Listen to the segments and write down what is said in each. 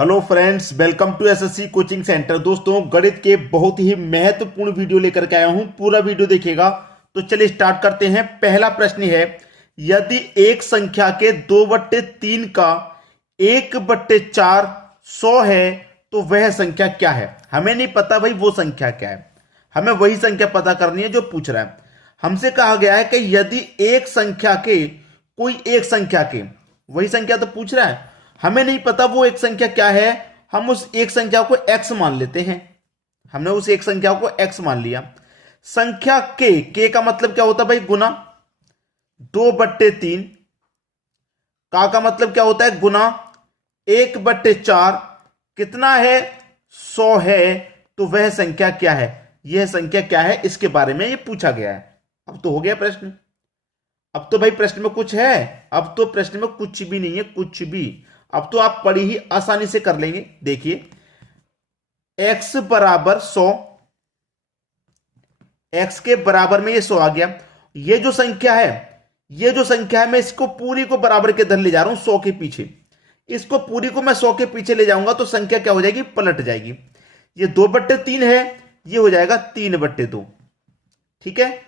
Hello friends, welcome to SSC coaching centre. दोस्तों, गणित के बहुत ही महत्वपूर्ण वीडियो लेकर के आया हूं, पूरा वीडियो देखिएगा। तो चलिए स्टार्ट करते हैं। पहला प्रश्न है, यदि एक संख्या के 2/3 का 1/4 100 है तो वह संख्या क्या है। हमें नहीं पता भाई वो संख्या क्या है, हमें वही संख्या पता करनी है जो पूछ रहा है। हमसे कहा गया है कि यदि एक संख्या के कोई एक संख्या के, वही संख्या तो पूछ रहा है, हमें नहीं पता वो एक संख्या क्या है। हम उस एक संख्या को x मान लेते हैं। हमने उस एक संख्या को x मान लिया। संख्या k का मतलब क्या होता है भाई? गुना। 2/3 का मतलब क्या होता है? गुना 1/4 कितना है? 100 है। तो वह संख्या क्या है? यह संख्या क्या है, इसके बारे में ये पूछा गया है। अब तो हो गया प्रश्न। अब तो भाई प्रश्न में कुछ है? अब तो प्रश्न में कुछ भी नहीं है, कुछ भी। अब तो आप बड़ी ही आसानी से कर लेंगे। देखिए, x बराबर 100, x के बराबर में ये 100 आ गया। ये जो संख्या है, मैं इसको पूरी को बराबर के इधर ले जा रहा हूं, 100 के पीछे। इसको पूरी को मैं 100 के पीछे ले जाऊंगा तो संख्या क्या हो जाएगी? पलट जाएगी। ये 2/3 है, ये हो जाएगा 3/2। ठीक है,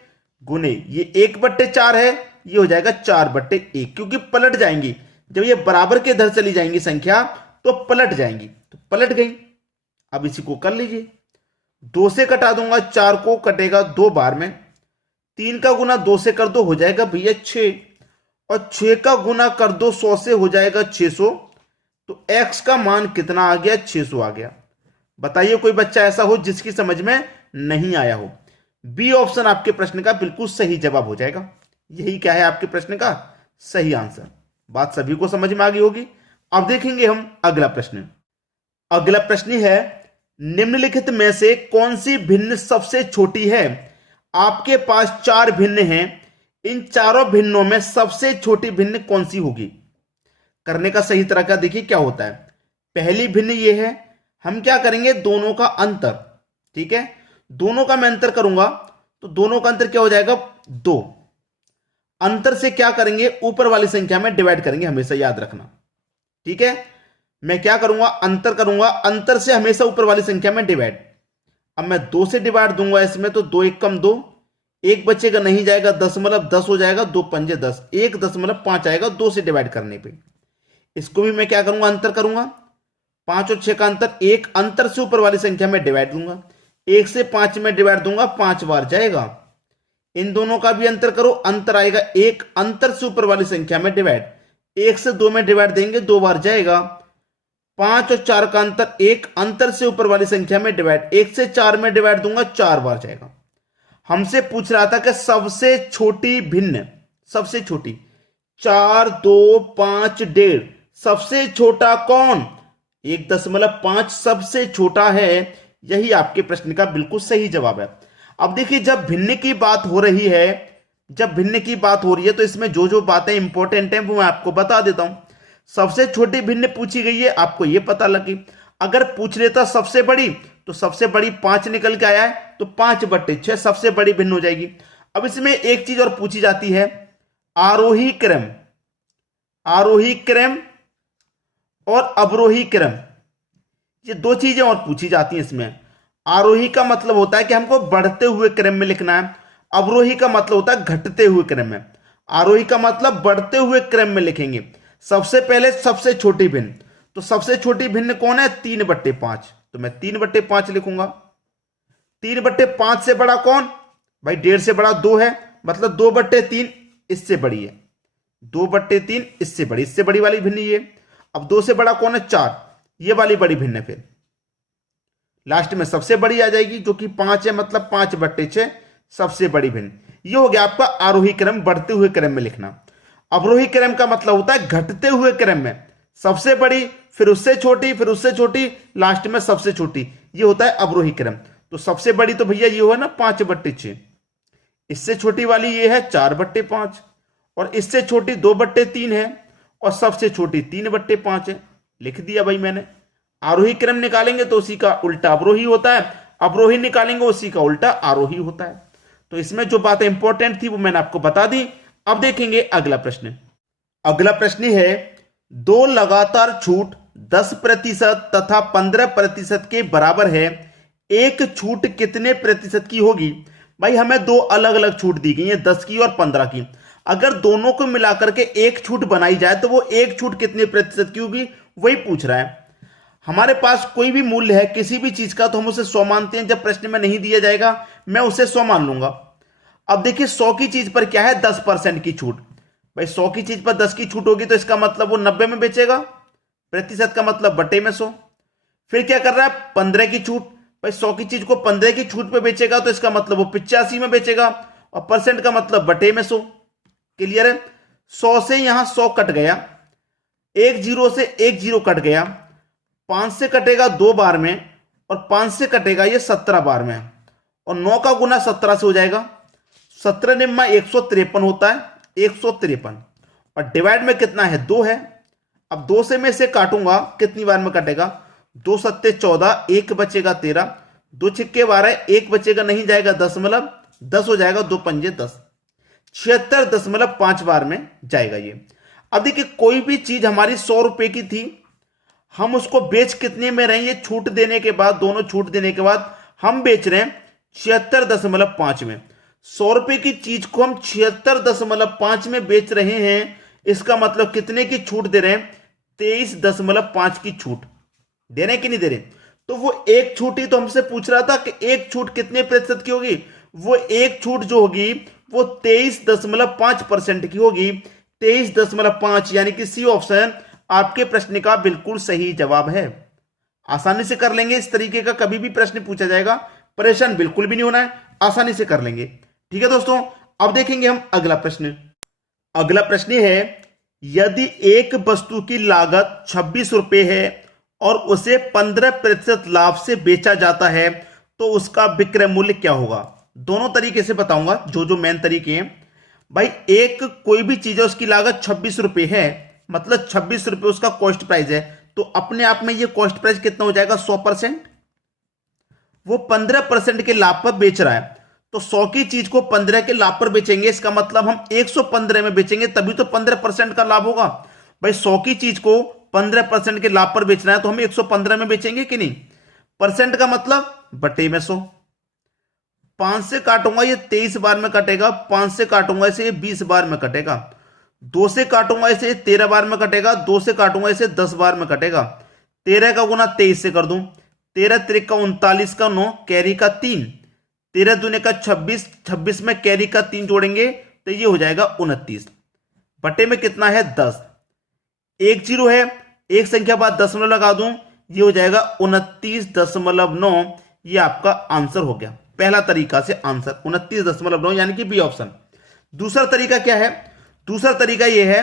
गुने ये 1/4 है, ये हो जाएगा 4/1, क्योंकि पलट जाएंगी। जब ये बराबर के इधर चली जाएंगी संख्या तो पलट जाएंगी, तो पलट गई। अब इसी को कर लीजिए, 2 से कटा दूंगा, 4 को कटेगा 2 बार में। 3 का गुना 2 से कर दो, हो जाएगा भैया 6, और 6 का गुना कर दो 100 से, हो जाएगा 600। तो x का मान कितना आ गया? 600 आ गया। बताइए कोई बच्चा ऐसा हो जिसकी समझ में नहीं आया हो। बी ऑप्शन आपके प्रश्न का बिल्कुल सही जवाब हो जाएगा। यही क्या है आपके प्रश्न का सही आंसर। बात सभी को समझ में आ गई होगी। अब देखेंगे हम अगला प्रश्न। अगला प्रश्न है, निम्नलिखित में से कौन सी भिन्न सबसे छोटी है? आपके पास 4 भिन्न हैं, इन चारों भिन्नों में सबसे छोटी भिन्न कौन सी होगी? करने का सही तरीका देखिए क्या होता है। पहली भिन्न ये है, हम क्या करेंगे? दोनों का अंतर। ठीक है, दोनों का मैं अंतर करूंगा तो दोनों का अंतर क्या हो जाएगा? 2। अंतर से क्या करेंगे? ऊपर वाली संख्या में डिवाइड करेंगे, हमेशा याद रखना। ठीक है, मैं क्या करूंगा? अंतर करूंगा, अंतर से हमेशा ऊपर वाली संख्या में डिवाइड। अब मैं 2 से डिवाइड दूंगा इसमें, तो 2 1 कम 2, 1 बचेगा, नहीं जाएगा, 10 हो जाएगा, 2 पंजे 10, 1.5 आएगा 2 से डिवाइड करने पे। इसको भी मैं क्या करूंगा? अंतर करूंगा। 5 और 6 का अंतर, 1 अंतर से ऊपर वाली संख्या में डिवाइड दूंगा, 1 से 5 में डिवाइड दूंगा, 5 बार जाएगा। इन दोनों का भी अंतर करो, अंतर आएगा 1 अंतर से ऊपर वाली संख्या में डिवाइड, 1 से 2 में डिवाइड देंगे, 2 बार जाएगा। 5 और 4 का अंतर, 1 अंतर से ऊपर वाली संख्या में डिवाइड, 1 से 4 में डिवाइड दूंगा, 4 बार जाएगा। हमसे पूछ रहा था कि सबसे छोटी भिन्न, सबसे छोटी 4 2 5 1.5, सबसे छोटा कौन? 1.5 सबसे छोटा है। यही आपके प्रश्न का बिल्कुल सही जवाब है। अब देखिए, जब भिन्न की बात हो रही है, तो इसमें जो जो बातें इंपॉर्टेंट हैं वो मैं आपको बता देता हूं। सबसे छोटी भिन्न पूछी गई है, आपको यह पता लगी। अगर पूछ लेता सबसे बड़ी, तो सबसे बड़ी 5 निकल के आया है, तो 5/6 सबसे बड़ी भिन्न हो जाएगी। अब इसमें एक चीज और पूछी जाती है, आरोही क्रम और अवरोही क्रम, ये 2 चीजें और पूछी जाती हैं इसमें। आरोही का मतलब होता है कि हमको बढ़ते हुए क्रम में लिखना है, अवरोही का मतलब होता है घटते हुए क्रम में। आरोही का मतलब बढ़ते हुए क्रम में लिखेंगे। सबसे पहले सबसे छोटी भिन्न, तो सबसे छोटी भिन्न कौन है? 3/5, तो मैं 3/5 लिखूंगा। 3/5 से बड़ा कौन? भाई 1.5 से बड़ा 2 है, मतलब 2/3 इससे बड़ी है, 2/3 इससे बड़ी, इससे बड़ी वाली भिन्न ये। अब 2 से बड़ा कौन है? 4, ये वाली बड़ी भिन्न है। फिर लास्ट में सबसे बड़ी आ जाएगी जो कि 5 है, मतलब 5/6 सबसे बड़ी भिन्न। ये हो गया आपका आरोही क्रम, बढ़ते हुए क्रम में लिखना। अवरोही क्रम का मतलब होता है घटते हुए क्रम में, सबसे बड़ी, फिर उससे छोटी, फिर उससे छोटी, लास्ट में सबसे छोटी। ये होता है अवरोही क्रम। तो सबसे बड़ी तो भैया ये हो ना 5/6, इससे छोटी वाली ये है 4/5, और इससे छोटी 2/3 है, और सबसे छोटी 3/5 है। लिख दिया भाई मैंने। आरोही क्रम निकालेंगे तो उसी का उल्टा अवरोही होता है, अवरोही निकालेंगे उसी का उल्टा आरोही होता है। तो इसमें जो बातें इंपॉर्टेंट थी वो मैंने आपको बता दी। अब देखेंगे अगला प्रश्न। अगला प्रश्न है, 2 लगातार छूट 10% तथा 15% के बराबर है, एक छूट कितने प्रतिशत की होगी? भाई हमें दो अलग अलग छूट दी गई है, 10 की और 15 की। अगर दोनों को मिलाकर के एक छूट बनाई जाए तो वो एक छूट कितने प्रतिशत की होगी, वही पूछ रहा है। हमारे पास कोई भी मूल्य है किसी भी चीज का तो हम उसे 100 मानते हैं। जब प्रश्न में नहीं दिया जाएगा मैं उसे 100 मान लूंगा। अब देखिए 100 की चीज पर क्या है, 10% की छूट। भाई 100 की चीज पर 10 की छूट होगी तो इसका मतलब वो 90 में बेचेगा, प्रतिशत का मतलब बटे में 100। फिर क्या कर रहा है, 15 की छूट। भाई 100 की चीज को 15 की छूट पे बेचेगा तो इसका मतलब वो 85 में बेचेगा, और परसेंट का मतलब बटे में 100। क्लियर है? 100 से यहां 100 कट गया, एक जीरो से एक जीरो कट गया, 5 से कटेगा 2 बार में, और 5 से कटेगा ये 17 बार में, और 9 का गुना 17 से हो जाएगा। 17 निम्मा 153 होता है, 153, और डिवाइड में कितना है, 2 है। अब 2 से मैं इसे काटूंगा, कितनी बार में कटेगा, 2 सत्ते 14, एक बचेगा 13, 2 छिक्के 12, एक बचेगा नहीं जाएगा दशमलव, 10 हो जाएगा, 2 पंजे 10, 76.5 बार में जाएगा ये। अब देखिए कोई भी चीज हमारी 100 रुपए की थी, हम उसको बेच कितने में रहे हैं, ये छूट देने के बाद, दोनों छूट देने के बाद हम बेच रहे हैं 76.5 में। 100 रुपए की चीज को हम 76.5 में बेच रहे हैं, इसका मतलब कितने की छूट दे रहे हैं, 23.5 की छूट दे रहे हैं कि नहीं दे रहे? तो वो एक छूट ही तो हमसे पूछ रहा था कि एक छूट कितने प्रतिशत की होगी। वो एक छूट जो होगी वो 23.5% की होगी, 23.5, यानी कि सी ऑप्शन आपके प्रश्न का बिल्कुल सही जवाब है। आसानी से कर लेंगे, इस तरीके का कभी भी प्रश्न पूछा जाएगा, परेशान बिल्कुल भी नहीं होना है, आसानी से कर लेंगे। ठीक है दोस्तों, अब देखेंगे हम अगला प्रश्न। अगला प्रश्न है, यदि एक वस्तु की लागत 26 रुपए है और उसे 15% लाभ से बेचा जाता है तो उसका विक्रय मूल्य क्या होगा? दोनों तरीके से बताऊंगा, जो मेन तरीके हैं। भाई एक कोई भी चीज है उसकी लागत 26 रुपए है, मतलब 26 रुपए उसका कॉस्ट प्राइस है, तो अपने आप में ये कॉस्ट प्राइस कितना हो जाएगा, 100%। वो 15% के लाभ पर बेच रहा है, तो 100 की चीज को 15 के लाभ पर बेचेंगे, इसका मतलब हम 115 में बेचेंगे, तभी तो 15% का लाभ होगा। भाई 100 की चीज को 15% के लाभ पर बेचना है तो हम 115 में बेचेंगे कि नहीं? परसेंट का मतलब बटे में 100। 5 से काटूंगा ये 23 बार में कटेगा, 5 से काटूंगा इसे ये 20 बार में कटेगा, 2 से काटूंगा इसे 13 बार में कटेगा, 2 से काटूंगा इसे 10 बार में कटेगा। 13 का गुना 23 से कर दूं, 13 त्रिक का 39 का 9, कैरी का 3, 13 दूने का 26, 26 में कैरी का 3 जोड़ेंगे तो ये हो जाएगा 29, बटे में कितना है 10। एक जीरो है, एक संख्या बाद दशमलव लगा दूं, ये हो जाएगा 29.9। ये आपका आंसर हो गया, पहला तरीका से आंसर 29.9, यानी कि बी ऑप्शन। दूसरा तरीका क्या है? दूसरा तरीका यह है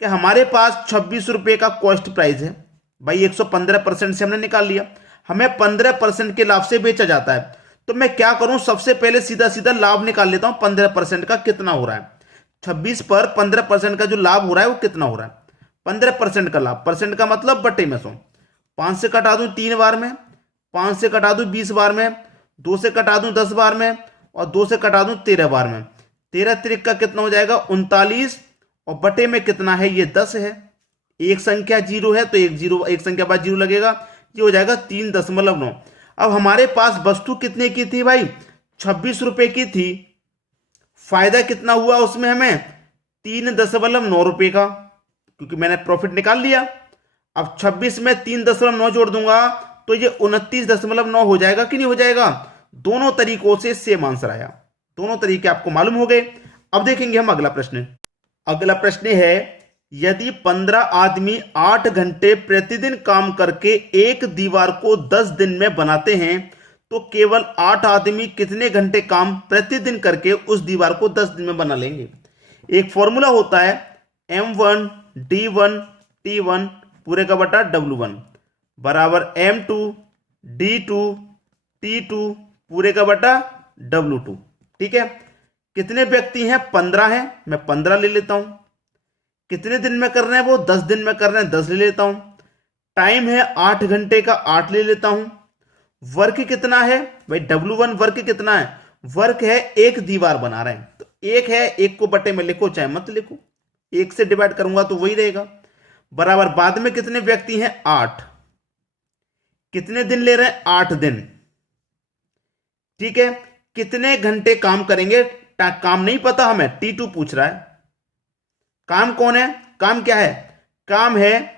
कि हमारे पास 26 रुपए का कॉस्ट प्राइस है। भाई 115% से हमने निकाल लिया, हमें 15% के लाभ से बेचा जाता है, तो मैं क्या करूं, सबसे पहले सीधा सीधा लाभ निकाल लेता हूं, 15% का कितना हो रहा है। 26 पर 15% का जो लाभ हो रहा है वो कितना हो रहा है, 15% का लाभ, परसेंट का मतलब बटे में 100। 5 से कटा दूं 3 बार में, 5 से कटा दूं 20 बार में, 2 से कटा दूं 10 बार में, और 2 से कटा दूं 13 बार में। 13 त्रिक का कितना हो जाएगा 39, और बटे में कितना है, ये 10 है। एक संख्या जीरो है तो एक संख्या बाद जीरो लगेगा, ये हो जाएगा 3.9। अब हमारे पास वस्तु कितने की थी भाई, 26 रुपए की थी, फायदा कितना हुआ उसमें हमें, 3.9 रुपए का, क्योंकि मैंने प्रॉफिट निकाल लिया। अब 26 में 3.9 जोड़ दूंगा तो ये 29.9 हो जाएगा कि नहीं हो जाएगा? दोनों तरीकों से सेम आंसर आया, दोनों तरीके आपको मालूम हो गए। अब देखेंगे हम अगला प्रश्न। अगला प्रश्न है, यदि 15 आदमी 8 घंटे प्रतिदिन काम करके एक दीवार को 10 दिन में बनाते हैं तो केवल 8 आदमी कितने घंटे काम प्रतिदिन करके उस दीवार को 10 दिन में बना लेंगे? एक फॉर्मूला होता है M1 D1 T1 पूरे का बटा W1 बराबर M2 D2 T2 पूरे का बटा W2। ठीक है, कितने व्यक्ति हैं, 15 हैं, मैं 15 ले लेता हूं। कितने दिन में कर रहे हैं वो, 10 दिन में कर रहे हैं, 10 ले लेता हूं। टाइम है 8 घंटे का, 8 ले लेता हूं। वर्क कितना है भाई, W1 वर्क कितना है, वर्क है एक दीवार बना रहे हैं, तो एक है, एक को बटे में लिखो चाहे मत लिखो, एक से डिवाइड करूंगा तो वही रहेगा। बराबर बाद में कितने व्यक्ति हैं 8, कितने दिन ले रहे हैं 8 दिन, ठीक है। कितने घंटे काम करेंगे, काम नहीं पता हमें, T2 पूछ रहा है। काम कौन है, काम क्या है, काम है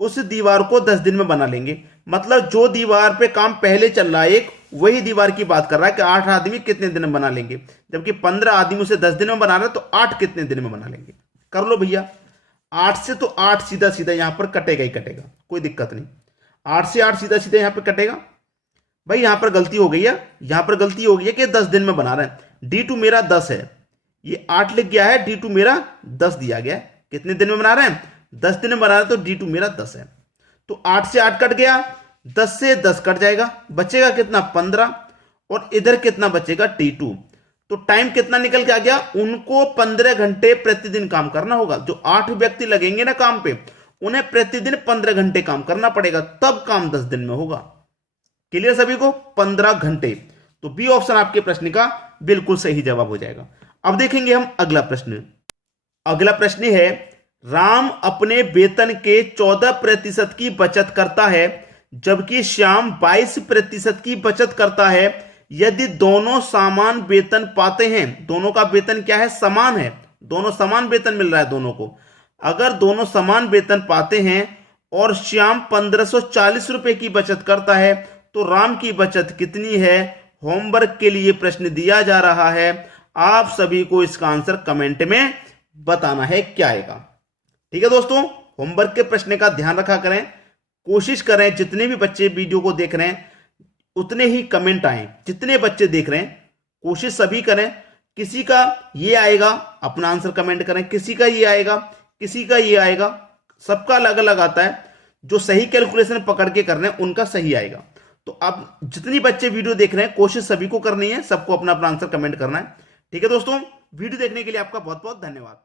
उस दीवार को 10 दिन में बना लेंगे। मतलब जो दीवार पे काम पहले चल रहा है एक, वही दीवार की बात कर रहा है कि 8 आदमी कितने दिन में बना लेंगे, जबकि 15 आदमी उसे 10 दिन में बना रहे हैं, तो 8 कितने दिन में बना लेंगे। कर लो भैया, 8 से तो 8 सीधा सीधा यहां पर कटेगा ही कटेगा, कोई दिक्कत नहीं। 8 से 8 सीधा सीधा यहां पर कटेगा। भाई यहां पर गलती हो गई है, यहां पर गलती हो गई है कि 10 दिन में बना रहे हैं। D2 मेरा 10 है, ये 8 लिख गया है, D2 मेरा 10 दिया गया है। कितने दिन में बना रहे हैं, 10 दिन में बना रहे हैं, तो D2 मेरा 10 है। तो 8 से 8 कट गया, 10 से 10 कट जाएगा, बचेगा कितना 15, और इधर कितना बचेगा T2। तो टाइम कितना निकल के आ गया, उनको 15 घंटे प्रतिदिन काम करना होगा। जो 8 व्यक्ति लगेंगे ना काम पे, उन्हें प्रतिदिन 15 घंटे काम करना पड़ेगा, तब काम 10 दिन में होगा। क्लियर सभी को, 15 घंटे। तो बी ऑप्शन आपके प्रश्न का बिल्कुल सही जवाब हो जाएगा। अब देखेंगे हम अगला प्रश्न। अगला प्रश्न है, राम अपने वेतन के 14% की बचत करता है, जबकि श्याम 22% की बचत करता है। यदि दोनों समान वेतन पाते हैं, दोनों का वेतन क्या है, समान है, दोनों समान वेतन मिल रहा है दोनों को। अगर दोनों समान वेतन पाते हैं और श्याम 1540 रुपए की बचत करता है, तो राम की बचत कितनी है। होमवर्क के लिए प्रश्न दिया जा रहा है, आप सभी को इसका आंसर कमेंट में बताना है क्या आएगा। ठीक है दोस्तों, होमवर्क के प्रश्न का ध्यान रखा करें, कोशिश करें जितने भी बच्चे वीडियो को देख रहे हैं उतने ही कमेंट आए। जितने बच्चे देख रहे हैं कोशिश सभी करें, किसी का ये आएगा अपना आंसर कमेंट करें, किसी का ये आएगा, किसी का ये आएगा, सबका अलग अलग आता है। जो सही कैलकुलेशन पकड़ के कर रहे हैं उनका सही आएगा। तो अब जितनी बच्चे वीडियो देख रहे हैं कोशिश सभी को करनी है, सबको अपना अपना आंसर कमेंट करना है। ठीक है दोस्तों, वीडियो देखने के लिए आपका बहुत बहुत धन्यवाद।